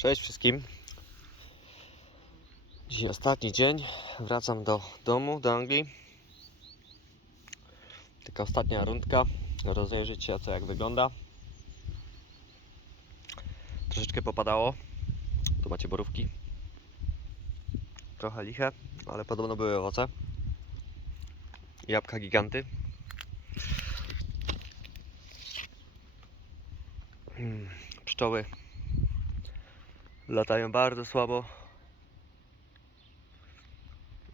Cześć wszystkim. Dzisiaj ostatni dzień. Wracam do domu, do Anglii. Taka ostatnia rundka. Rozejrzeć się, co jak wygląda. Troszeczkę popadało. Tu macie borówki. Trochę liche, ale podobno były owoce. Jabłka giganty. Mm, Pszczoły latają bardzo słabo.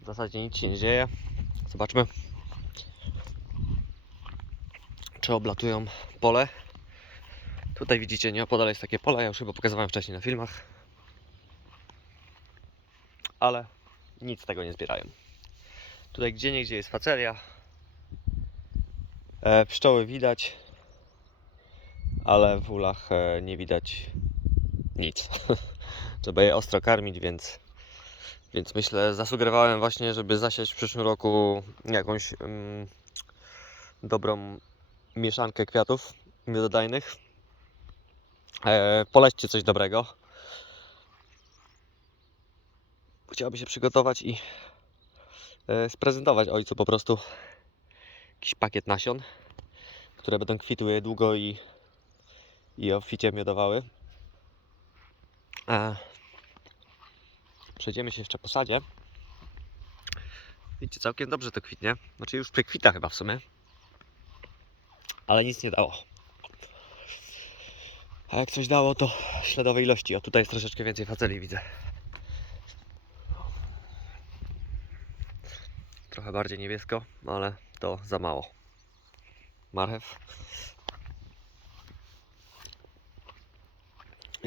W zasadzie nic się nie dzieje. Zobaczmy, czy oblatują pole. Tutaj widzicie, nieopodal jest takie pole. Ja już chyba pokazywałem wcześniej na filmach. Ale nic z tego nie zbierają. Tutaj gdzie niegdzie jest facelia. E, pszczoły widać, ale w ulach e, nie widać nic. Trzeba je ostro karmić, więc, więc myślę, zasugerowałem właśnie, żeby zasiać w przyszłym roku jakąś mm, dobrą mieszankę kwiatów miododajnych. E, polećcie coś dobrego. Chciałoby się przygotować i e, sprezentować ojcu po prostu jakiś pakiet nasion, które będą kwitły długo i, i obficie miodowały. E, przejdziemy się jeszcze po sadzie. Widzicie, całkiem dobrze to kwitnie. Znaczy już przekwita chyba w sumie. Ale nic nie dało. A jak coś dało, to śladowe ilości. O, tutaj jest troszeczkę więcej faceli, widzę. Trochę bardziej niebiesko, ale to za mało. Marchew.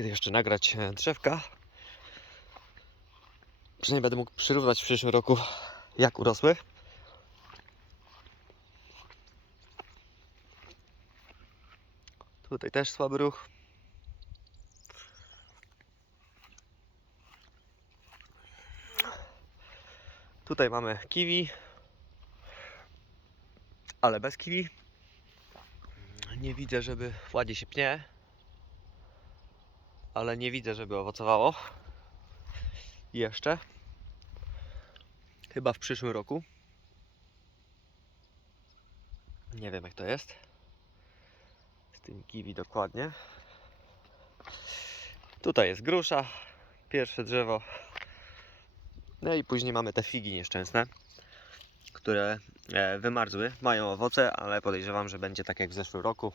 Idę jeszcze nagrać e, drzewka. Przynajmniej będę mógł przyrównać w przyszłym roku, jak urosły. Tutaj też słaby ruch. Tutaj mamy kiwi, ale bez kiwi. Nie widzę, żeby ładnie się pnie, ale nie widzę, żeby owocowało. Jeszcze. Chyba w przyszłym roku. Nie wiem, jak to jest. Z tym kiwi dokładnie. Tutaj jest grusza, pierwsze drzewo. No i później mamy te figi nieszczęsne, które e, wymarzły. Mają owoce, ale podejrzewam, że będzie tak jak w zeszłym roku.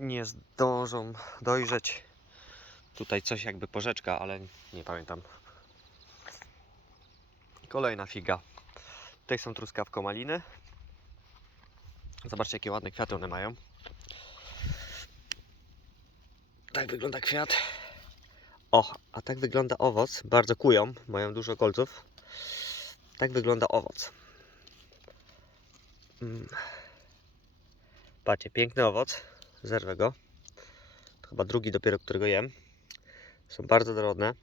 Nie zdążą dojrzeć. Tutaj coś jakby porzeczka, ale nie pamiętam. Kolejna figa. Tutaj są truskawko maliny. Zobaczcie, jakie ładne kwiaty one mają. Tak wygląda kwiat. O, a tak wygląda owoc. Bardzo kują, mają dużo kolców. Tak wygląda owoc. Mm. Patrzcie, piękny owoc. Zerwę go. To chyba drugi dopiero, którego jem. Są bardzo dorodne,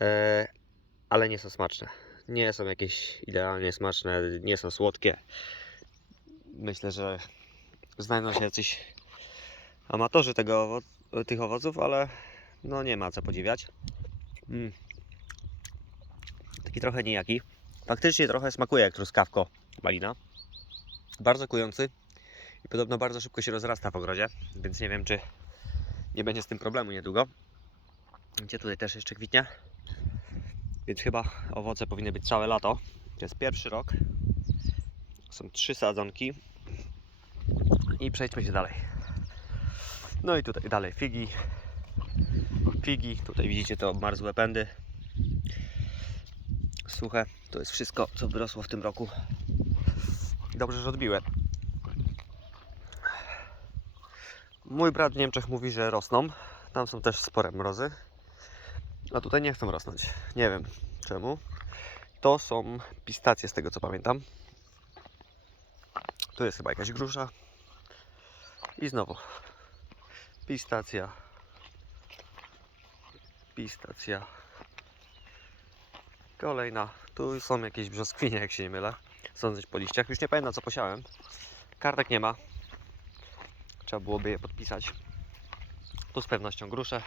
e, ale nie są smaczne. Nie są jakieś idealnie smaczne, nie są słodkie. Myślę, że znajdą się jacyś amatorzy tego tych owoców, ale no nie ma co podziwiać. Mm. Taki trochę nijaki. Faktycznie trochę smakuje jak truskawko malina. Bardzo kujący i podobno bardzo szybko się rozrasta w ogrodzie, więc nie wiem czy nie będzie z tym problemu niedługo. Gdzie tutaj też jeszcze kwitnie. Więc chyba owoce powinny być całe lato. To jest pierwszy rok. Są trzy sadzonki. I przejdźmy się dalej. No i tutaj dalej figi. Figi. Tutaj widzicie te obmarzłe pędy. Suche. To jest wszystko, co wyrosło w tym roku. Dobrze, że odbiłem. Mój brat w Niemczech mówi, że rosną. Tam są też spore mrozy. A tutaj nie chcą rosnąć. Nie wiem czemu. To są pistacje z tego co pamiętam. Tu jest chyba jakaś grusza. I znowu pistacja. Pistacja. Kolejna. Tu są jakieś brzoskwinie, jak się nie mylę. Sądzę po liściach. Już nie pamiętam co posiałem. Kartek nie ma trzeba byłoby je podpisać. Tu z pewnością gruszę.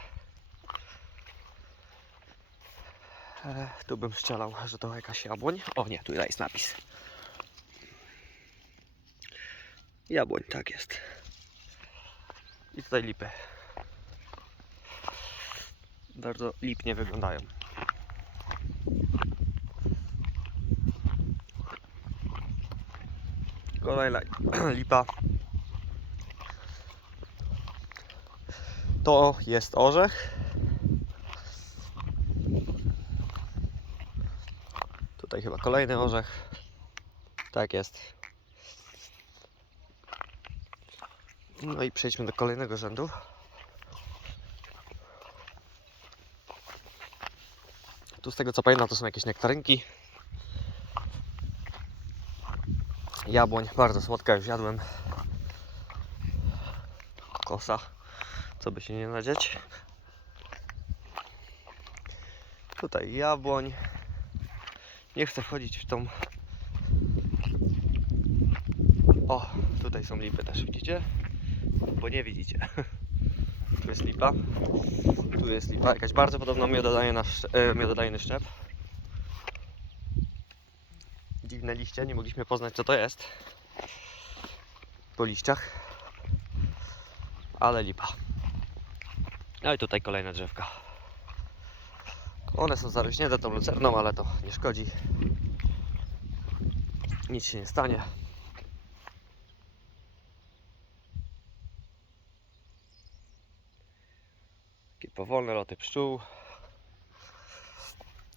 E, tu bym strzelał, że to jakaś jabłoń. O nie, tutaj jest napis. Jabłoń, tak jest. I tutaj lipy. Bardzo lipnie wyglądają. Kolejna lipa To jest orzech. Tutaj chyba kolejny orzech. Tak jest. No i przejdźmy do kolejnego rzędu. Tu z tego co pamiętam to są jakieś nektarynki. Jabłoń, bardzo słodka, już jadłem. Kosa, co by się nie nadzieć. Tutaj jabłoń. Nie chcę wchodzić w tą. O, tutaj są lipy też, widzicie? Bo nie widzicie. Tu jest lipa. Tu jest lipa, jakaś bardzo podobna miododajna, e, miododajny szczep. Dziwne liście, nie mogliśmy poznać co to jest. Po liściach. Ale lipa. No i tutaj kolejna drzewka. One są zarośnięte tą lucerną, ale to nie szkodzi. Nic się nie stanie. Takie powolne loty pszczół.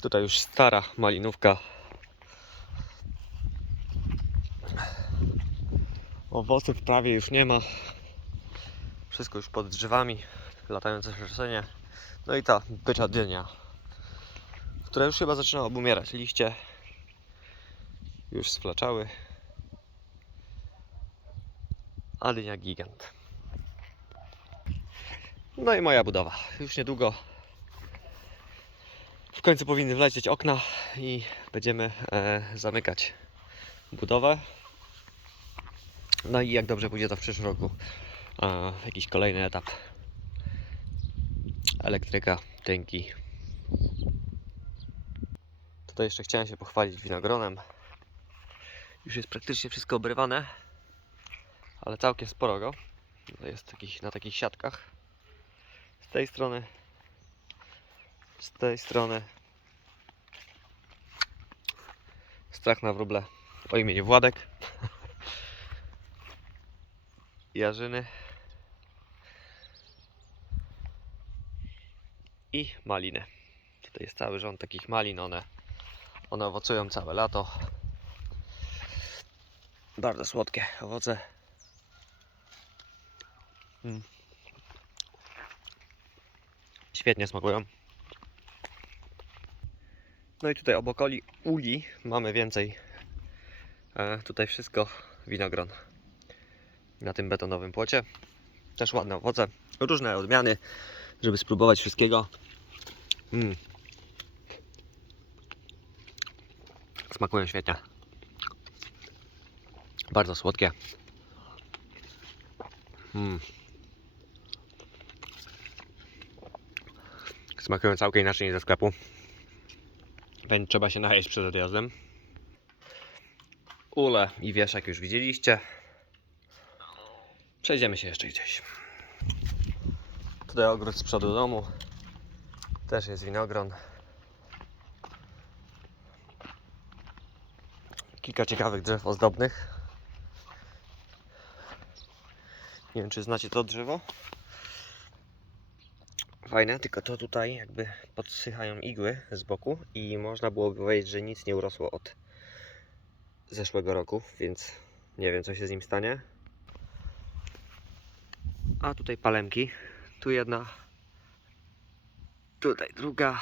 Tutaj już stara malinówka. Owoców prawie już nie ma. Wszystko już pod drzewami. Latające szerszenie. No i ta bycza dynia które już chyba zaczyna obumierać. Liście już sflaczały. A dynia gigant. No i moja budowa. Już niedługo w końcu powinny wlecieć okna i będziemy e, zamykać budowę. No i jak dobrze pójdzie to w przyszłym roku e, jakiś kolejny etap elektryka, tęki, Tutaj jeszcze chciałem się pochwalić winogronem. Już jest praktycznie wszystko obrywane, ale całkiem sporo go. Jest takich, na takich siatkach. Z tej strony, z tej strony. Strach na wróble o imieniu Władek. Jarzyny. I maliny. Tutaj jest cały rząd takich malin, one one owocują całe lato. Bardzo słodkie owoce. Mm. Świetnie smakują. No i tutaj obok oli, uli mamy więcej. E, tutaj wszystko winogron. Na tym betonowym płocie. Też ładne owoce. Różne odmiany, żeby spróbować wszystkiego. Mm. Smakują świetnie. Bardzo słodkie. Mm. Smakują całkiem inaczej niż ze sklepu. Więc trzeba się najeść przed odjazdem. Ule i wieszak już widzieliście. Przejdziemy się jeszcze gdzieś. Tutaj ogród z przodu domu. Też jest winogron. kilka ciekawych drzew ozdobnych. Nie wiem, czy znacie to drzewo. Fajne, tylko to tutaj jakby podsychają igły z boku i można byłoby powiedzieć, że nic nie urosło od zeszłego roku, więc nie wiem, co się z nim stanie. A tutaj palemki. Tu jedna, tutaj druga.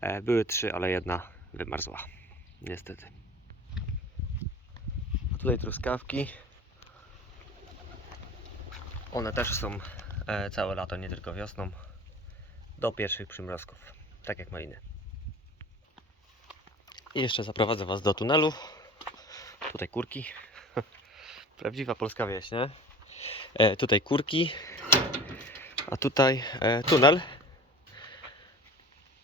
E, były trzy, ale jedna wymarzła. Niestety. Tutaj truskawki. One też są e, całe lato, nie tylko wiosną. Do pierwszych przymrozków, tak jak maliny. I jeszcze zaprowadzę Was do tunelu. Tutaj kurki. Prawdziwa polska wieś, nie? E, tutaj kurki. A tutaj e, tunel.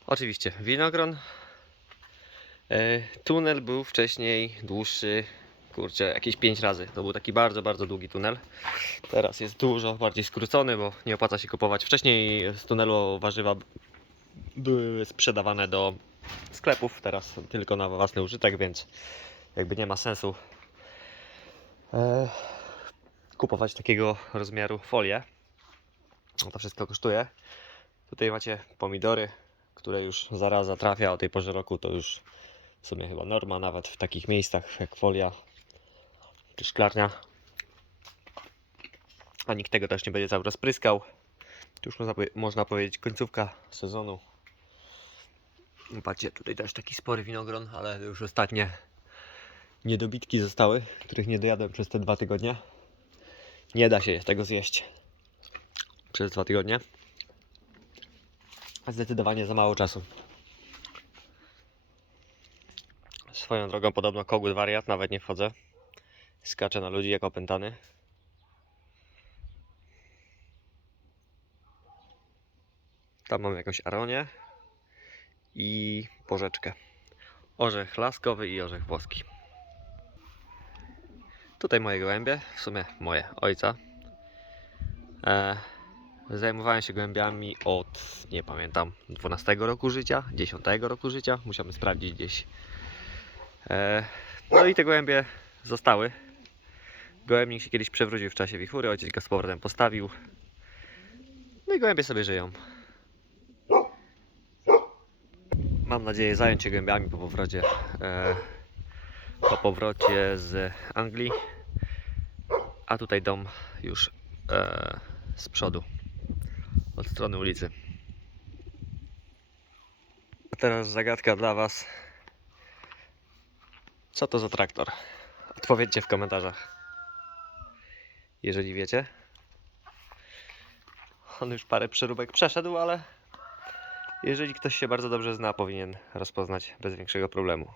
Oczywiście, winogron. E, tunel był wcześniej dłuższy, kurczę, jakieś 5 razy. To był taki bardzo, bardzo długi tunel. Teraz jest dużo bardziej skrócony, bo nie opłaca się kupować. Wcześniej z tunelu warzywa były sprzedawane do sklepów, teraz tylko na własny użytek, więc jakby nie ma sensu e, kupować takiego rozmiaru folię. No to wszystko kosztuje. Tutaj macie pomidory, które już zaraza trafia o tej porze roku, to już w sumie chyba norma, nawet w takich miejscach jak folia czy szklarnia. A nikt tego też nie będzie cały czas pryskał. Tu już można, można powiedzieć końcówka sezonu. Patrzcie, tutaj też taki spory winogron, ale już ostatnie niedobitki zostały, których nie dojadłem przez te dwa tygodnie. Nie da się tego zjeść przez dwa tygodnie. Zdecydowanie za mało czasu. Swoją drogą podobno kogut wariat, nawet nie wchodzę. Skacze na ludzi jak opętany. Tam mam jakąś aronię i porzeczkę. Orzech laskowy i orzech włoski. Tutaj moje gołębie, w sumie moje, ojca. E, Zajmowałem się gołębiami od, nie pamiętam, 12 roku życia, 10 roku życia. Musiałem sprawdzić gdzieś. E, no i te gołębie zostały. Gołębnik się kiedyś przewrócił w czasie wichury, ojciec go z powrotem postawił. No i gołębie sobie żyją. Mam nadzieję zająć się gołębiami po powrocie, e, po powrocie z Anglii. A tutaj dom już e, z przodu od strony ulicy. A teraz zagadka dla Was. Co to za traktor? Odpowiedzcie w komentarzach. Jeżeli wiecie. On już parę przeróbek przeszedł, ale jeżeli ktoś się bardzo dobrze zna, powinien rozpoznać bez większego problemu.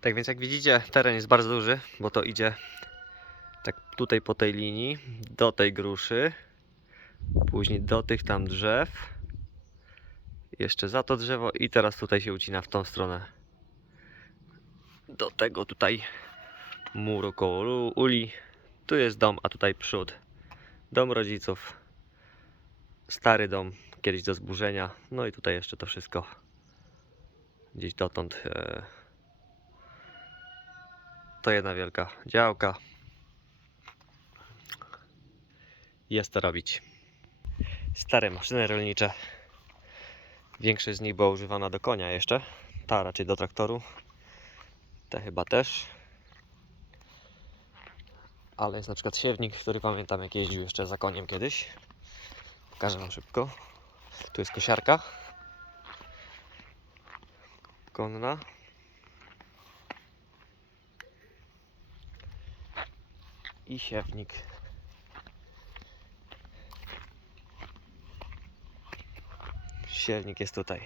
Tak więc jak widzicie, teren jest bardzo duży, bo to idzie tak tutaj po tej linii, do tej gruszy, później do tych tam drzew, jeszcze za to drzewo i teraz tutaj się ucina w tą stronę. Do tego tutaj muru koło uli. Tu jest dom, a tutaj przód. Dom rodziców. Stary dom, kiedyś do zburzenia. No i tutaj jeszcze to wszystko gdzieś dotąd. E, to jedna wielka działka. Jest to robić. Stare maszyny rolnicze. Większość z nich była używana do konia jeszcze. Ta raczej do traktoru. Te chyba też. Ale jest na przykład siewnik, który pamiętam jak jeździł jeszcze za koniem kiedyś. Pokażę wam szybko. Tu jest kosiarka. Konna. I siewnik. Siewnik jest tutaj.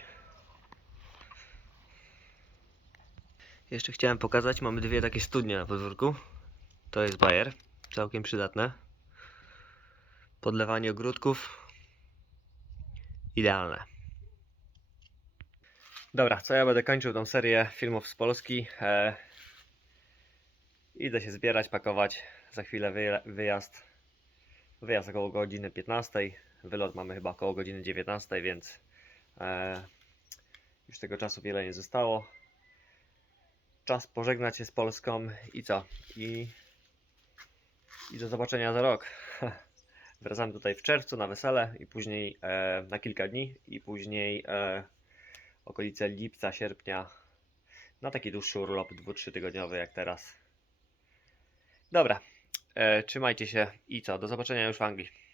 Jeszcze chciałem pokazać, mamy dwie takie studnie na podwórku. To jest bajer, całkiem przydatne. Podlewanie ogródków. Idealne. Dobra, co ja będę kończył tą serię filmów z Polski. E, idę się zbierać, pakować. Za chwilę wyja- wyjazd. Wyjazd około godziny 15. Wylot mamy chyba około godziny 19, więc już tego czasu wiele nie zostało. Czas pożegnać się z Polską i co? I, i do zobaczenia za rok. Wracamy tutaj w czerwcu na wesele i później e, na kilka dni i później e, okolice lipca, sierpnia na taki dłuższy urlop 2-3 tygodniowy jak teraz. Dobra, e, trzymajcie się i co? Do zobaczenia już w Anglii.